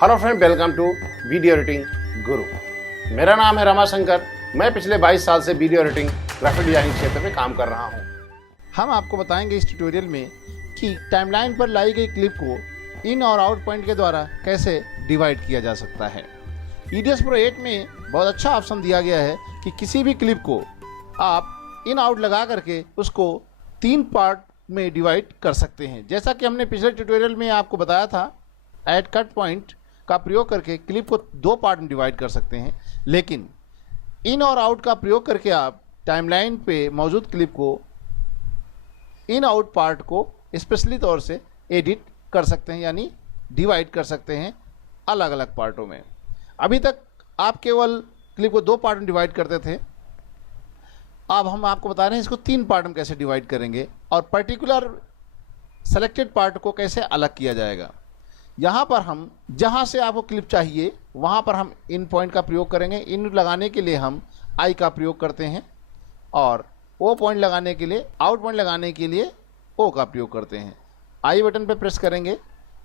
Hello friend, welcome to video editing Guru. मेरा नाम है रमाशंकर। मैं पिछले 22 साल से वीडियो एडिटिंग ग्राफिक डिजाइनिंग क्षेत्र में काम कर रहा हूं। हम आपको बताएंगे इस ट्यूटोरियल में कि टाइमलाइन पर लाई गई क्लिप को इन और आउट पॉइंट के द्वारा कैसे डिवाइड किया जा सकता है। EDS Pro 8 में बहुत अच्छा ऑप्शन दिया गया है कि किसी भी क्लिप को आप इन आउट लगा करके उसको 3 पार्ट में डिवाइड कर सकते हैं। जैसा कि हमने पिछले ट्यूटोरियल में आपको बताया था, ऐड कट पॉइंट का प्रयोग करके क्लिप को 2 पार्ट में डिवाइड कर सकते हैं, लेकिन इन और आउट का प्रयोग करके आप टाइमलाइन पे मौजूद क्लिप को इन आउट पार्ट को स्पेशली तौर से एडिट कर सकते हैं, यानी डिवाइड कर सकते हैं अलग अलग पार्टों में। अभी तक आप केवल क्लिप को 2 पार्ट में डिवाइड करते थे। अब हम आपको बता रहे हैं इसको 3 पार्ट में कैसे डिवाइड करेंगे और पर्टिकुलर सेलेक्टेड पार्ट को कैसे अलग किया जाएगा। यहाँ पर हम जहाँ से आपको क्लिप चाहिए वहाँ पर हम इन पॉइंट का प्रयोग करेंगे। इन लगाने के लिए हम आई का प्रयोग करते हैं और ओ पॉइंट लगाने के लिए, आउट पॉइंट लगाने के लिए ओ का प्रयोग करते हैं। आई बटन पर प्रेस करेंगे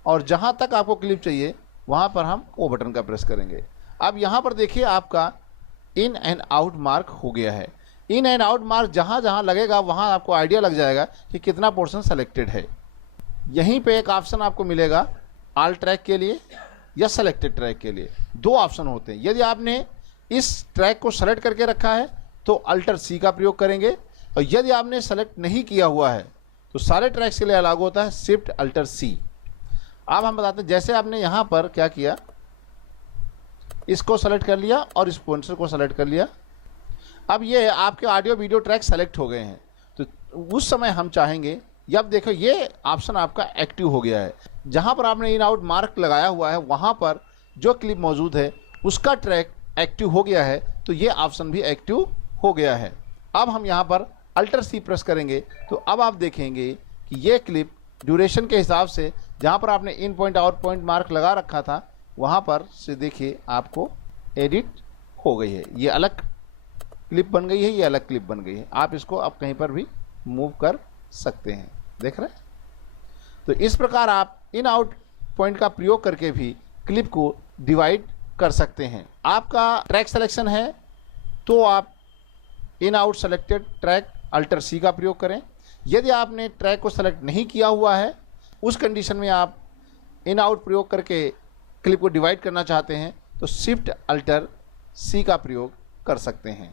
और जहाँ तक आपको क्लिप चाहिए वहाँ पर हम ओ बटन का प्रेस करेंगे। अब यहाँ पर देखिए आपका इन एंड आउट मार्क हो गया है। इन एंड आउट मार्क जहाँ जहाँ लगेगा वहाँ आपको आइडिया लग जाएगा कि कितना पोर्शन सेलेक्टेड है। यहीं पे एक ऑप्शन आपको मिलेगा ऑल ट्रैक के लिए या सेलेक्टेड ट्रैक के लिए। 2 ऑप्शन होते हैं। यदि आपने इस ट्रैक को सेलेक्ट करके रखा है तो अल्टर सी का प्रयोग करेंगे, और यदि आपने सेलेक्ट नहीं किया हुआ है तो सारे ट्रैक्स के लिए अलग होता है शिफ्ट अल्टर सी। अब हम बताते हैं, जैसे आपने यहाँ पर क्या किया, इसको सेलेक्ट कर लिया और स्पॉन्सर को सेलेक्ट कर लिया। अब ये आपके ऑडियो वीडियो ट्रैक सेलेक्ट हो गए हैं, तो उस समय हम चाहेंगे, अब देखो ये ऑप्शन आपका एक्टिव हो गया है। जहाँ पर आपने इन आउट मार्क लगाया हुआ है वहाँ पर जो क्लिप मौजूद है उसका ट्रैक एक्टिव हो गया है, तो ये ऑप्शन भी एक्टिव हो गया है। अब हम यहाँ पर अल्टर सी प्रेस करेंगे तो अब आप देखेंगे कि ये क्लिप ड्यूरेशन के हिसाब से जहाँ पर आपने इन पॉइंट आउट पॉइंट मार्क लगा रखा था वहाँ पर से देखिए आपको एडिट हो गई है। ये अलग क्लिप बन गई है, ये अलग क्लिप बन गई है। आप इसको अब कहीं पर भी मूव कर सकते हैं, देख रहे हैं। तो इस प्रकार आप इन आउट पॉइंट का प्रयोग करके भी क्लिप को डिवाइड कर सकते हैं। आपका ट्रैक सिलेक्शन है तो आप in out selected track alter C का प्रयोग करें। यदि आपने ट्रैक को सेलेक्ट नहीं किया हुआ है उस कंडीशन में आप इन आउट प्रयोग करके क्लिप को डिवाइड करना चाहते हैं तो शिफ्ट अल्टर सी का प्रयोग कर सकते हैं।